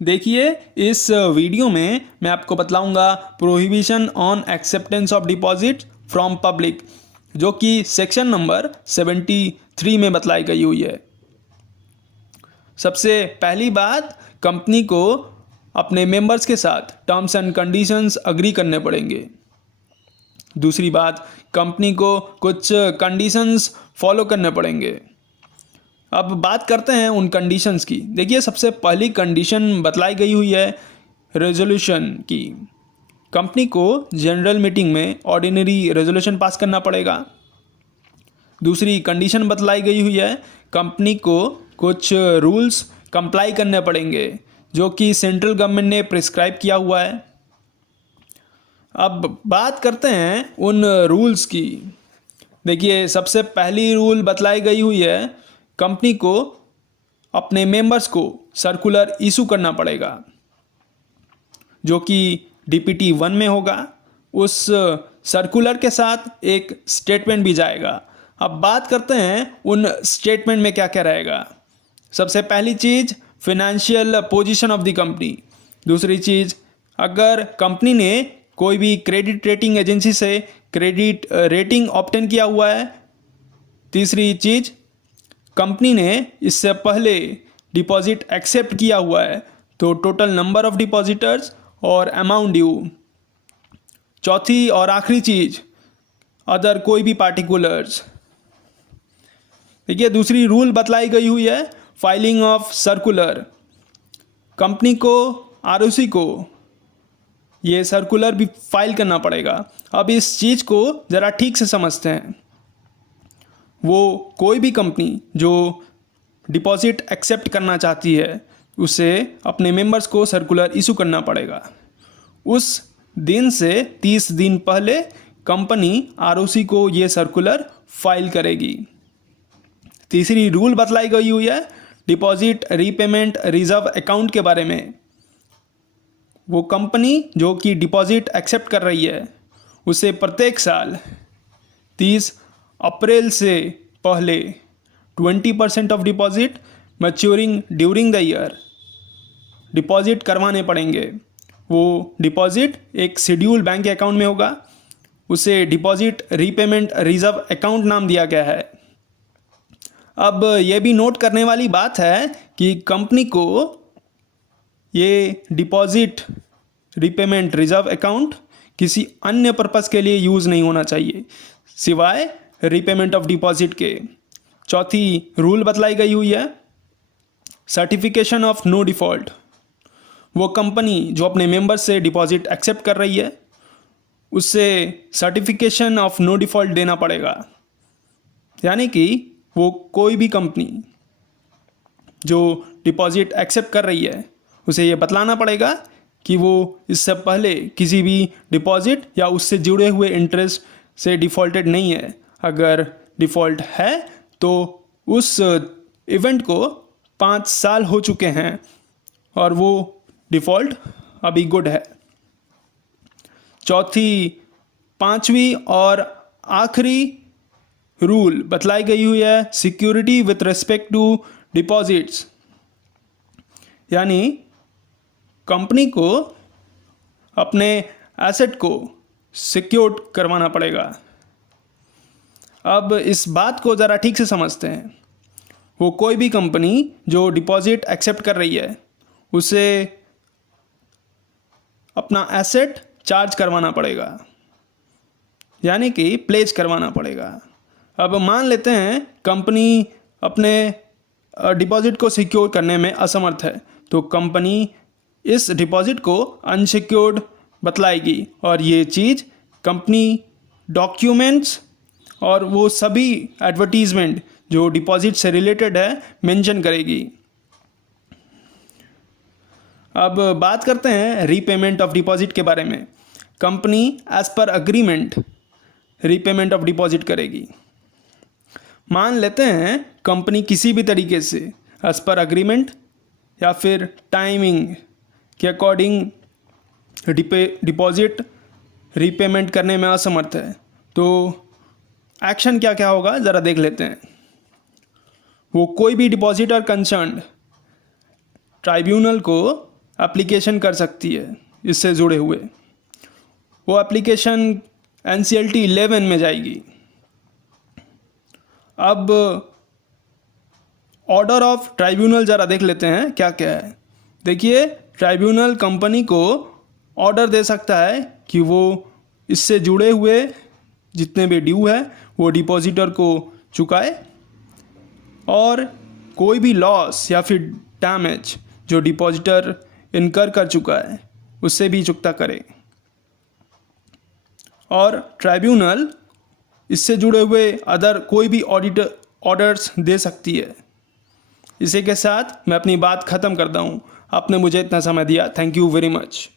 देखिए, इस वीडियो में मैं आपको बतलाऊंगा prohibition on acceptance of deposit from public, जो कि सेक्शन नंबर 73 में बतलाई गई हुई है। सबसे पहली बात, कंपनी को अपने मेंबर्स के साथ टर्म्स एंड कंडीशंस अग्री करने पड़ेंगे। दूसरी बात, कंपनी को कुछ कंडीशंस फॉलो करने पड़ेंगे। अब बात करते हैं उन कंडीशंस की। देखिए, सबसे पहली कंडीशन बतलाई गई हुई है रेजोल्यूशन की। कंपनी को जनरल मीटिंग में ऑर्डिनरी रेजोल्यूशन पास करना पड़ेगा। दूसरी कंडीशन बतलाई गई हुई है कंपनी को कुछ रूल्स कंप्लाई करने पड़ेंगे जो कि सेंट्रल गवर्नमेंट ने प्रिस्क्राइब किया हुआ है। अब बात करते हैं उन रूल्स की। देखिए, सबसे पहली रूल बतलाई गई हुई है कंपनी को अपने मेंबर्स को सर्कुलर इशू करना पड़ेगा, जो कि डीपीटी 1 में होगा। उस सर्कुलर के साथ एक स्टेटमेंट भी जाएगा। अब बात करते हैं उन स्टेटमेंट में क्या क्या रहेगा। सबसे पहली चीज़, financial position of the company. दूसरी चीज़, अगर कंपनी ने कोई भी क्रेडिट रेटिंग एजेंसी से क्रेडिट रेटिंग ऑब्टेन किया हुआ है। तीसरी चीज़, कंपनी ने इससे पहले डिपॉजिट एक्सेप्ट किया हुआ है, तो टोटल नंबर ऑफ डिपॉजिटर्स और अमाउंट ड्यू। चौथी और आखिरी चीज़, अदर कोई भी पार्टिकुलर्स। देखिए, दूसरी रूल बतलाई गई हुई है फाइलिंग ऑफ सर्कुलर। कंपनी को आरओसी को ये सर्कुलर भी फाइल करना पड़ेगा। अब इस चीज़ को ज़रा ठीक से समझते हैं। वो कोई भी कंपनी जो डिपॉजिट एक्सेप्ट करना चाहती है, उसे अपने मेंबर्स को सर्कुलर इशू करना पड़ेगा। उस दिन से 30 दिन पहले कंपनी आरओसी को ये सर्कुलर फाइल करेगी। तीसरी रूल बतलाई गई हुई है डिपॉजिट रीपेमेंट रिजर्व अकाउंट के बारे में। वो कंपनी जो कि डिपॉजिट एक्सेप्ट कर रही है, उसे प्रत्येक साल 30 अप्रैल से पहले 20% of deposit maturing during the year deposit करवाने पड़ेंगे। वो डिपॉजिट एक शेड्यूल बैंक के अकाउंट में होगा। उसे डिपॉजिट रीपेमेंट रिजर्व अकाउंट नाम दिया गया है। अब ये भी नोट करने वाली बात है कि कंपनी को ये डिपॉजिट रीपेमेंट रिजर्व अकाउंट किसी अन्य पर्पस के लिए यूज़ नहीं होना चाहिए सिवाय रीपेमेंट ऑफ डिपॉजिट के। चौथी रूल बतलाई गई हुई है सर्टिफिकेशन ऑफ नो डिफ़ॉल्ट। वो कंपनी जो अपने मेंबर्स से डिपॉजिट एक्सेप्ट कर रही है, उससे सर्टिफिकेशन ऑफ नो डिफ़ॉल्ट देना पड़ेगा। यानी कि वो कोई भी कंपनी जो डिपॉजिट एक्सेप्ट कर रही है, उसे ये बतलाना पड़ेगा कि वो इससे पहले किसी भी डिपॉजिट या उससे जुड़े हुए इंटरेस्ट से डिफ़ॉल्टेड नहीं है। अगर डिफ़ॉल्ट है तो उस इवेंट को 5 साल हो चुके हैं और वो डिफ़ॉल्ट अभी गुड है। पांचवी और आखिरी रूल बतलाई गई हुई है security with respect to deposits. यानी कंपनी को अपने एसेट को सिक्योर्ड करवाना पड़ेगा। अब इस बात को ज़रा ठीक से समझते हैं। वो कोई भी कंपनी जो डिपॉजिट एक्सेप्ट कर रही है, उसे अपना एसेट चार्ज करवाना पड़ेगा, यानी कि प्लेज करवाना पड़ेगा। अब मान लेते हैं कंपनी अपने डिपॉजिट को सिक्योर करने में असमर्थ है, तो कंपनी इस डिपॉजिट को अनसिक्योर्ड बतलाएगी और ये चीज़ कंपनी डॉक्यूमेंट्स और वो सभी एडवर्टीजमेंट जो डिपॉजिट से रिलेटेड है मेंशन करेगी। अब बात करते हैं रीपेमेंट ऑफ डिपॉजिट के बारे में। Company as per agreement repayment of deposit करेगी। मान लेते हैं कंपनी किसी भी तरीके से एज पर अग्रीमेंट या फिर टाइमिंग के अकॉर्डिंग डिपॉजिट रीपेमेंट करने में असमर्थ है, तो एक्शन क्या क्या होगा ज़रा देख लेते हैं। वो कोई भी डिपॉजिटर कंसर्न्ड ट्राइब्यूनल को एप्लीकेशन कर सकती है इससे जुड़े हुए। वो एप्लीकेशन NCLT 11 में जाएगी। अब ऑर्डर ऑफ ट्राइब्यूनल ज़रा देख लेते हैं क्या क्या है। देखिए, ट्राइब्यूनल कंपनी को ऑर्डर दे सकता है कि वो इससे जुड़े हुए जितने भी ड्यू है वो डिपॉजिटर को चुकाए, और कोई भी लॉस या फिर डैमेज जो डिपॉजिटर इनकर कर चुका है उससे भी चुकता करे। और ट्राइब्यूनल इससे जुड़े हुए अदर कोई भी ऑर्डर्स दे सकती है। इसी के साथ मैं अपनी बात ख़त्म करता हूँ। आपने मुझे इतना समय दिया, थैंक यू वेरी मच।